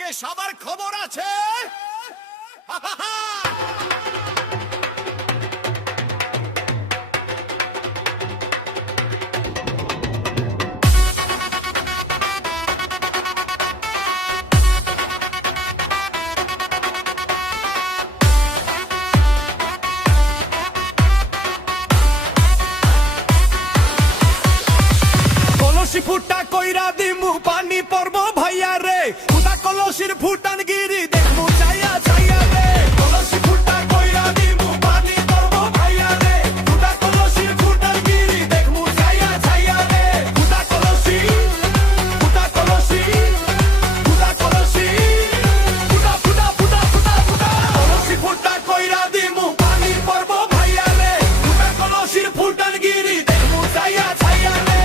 আজকে সবার খবর আছে। কলসি ফুটা কইরা দিমু পানি পড়ব ভাইয়া রে, ফুটা কলসির ফুটান গিরি দেখমু চাইয়া চাইয়া রে। কলসি ফুটা কইরা দিমু পানি পড়ব ভাইয়া রে, ফুটা কলসির ফুটান গিরি দেখমু চাইয়া চাইয়া রে। ফুটা কলসি ফুটা কলসি ফুটা কলসি ফুটা ফুটা ফুটা ফুটা ফুটা কলসি ফুটা কইরা দিমু পানি পড়ব ভাইয়া রে, ফুটা কলসির ফুটান গিরি দেখমু চাইয়া চাইয়া রে।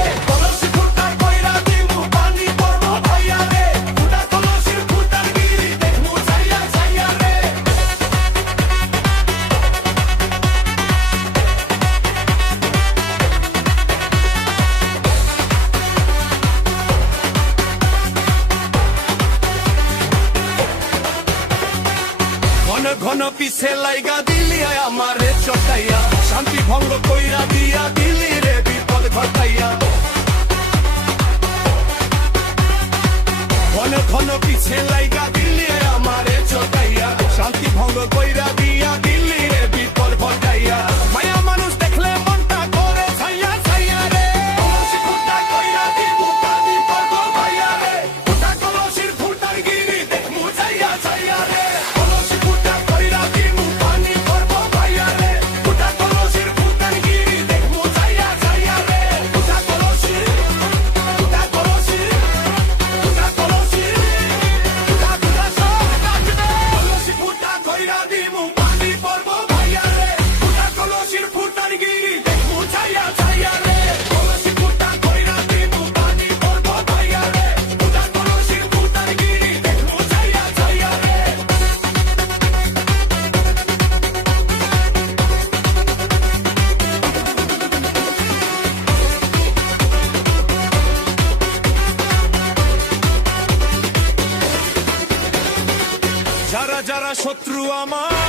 ঘন ঘন পিছে লাইগা দিলি আমারে চটাইয়া, শান্তি ভঙ্গ কইরা দিয়া দিলি রে বিপদ ঘটাইয়া। ঘন ঘন পিছে লাইগা দিলি আমারে চটাইয়া, শান্তি ভঙ্গ কইরা দিয়া দিলি রে বিপদ ঘটাইয়া। মায়া মানুষ দেখলে মনটা করে ছাইয়া ছাইয়া রে। কলসি ফুটা কইরা দিমু পানি পড়ব ভাইয়া রে, ফুটা কলসির ফুটার গিরি দেখমু ছাইয়া ছাইয়া রে। যারা যারা শত্রু আমার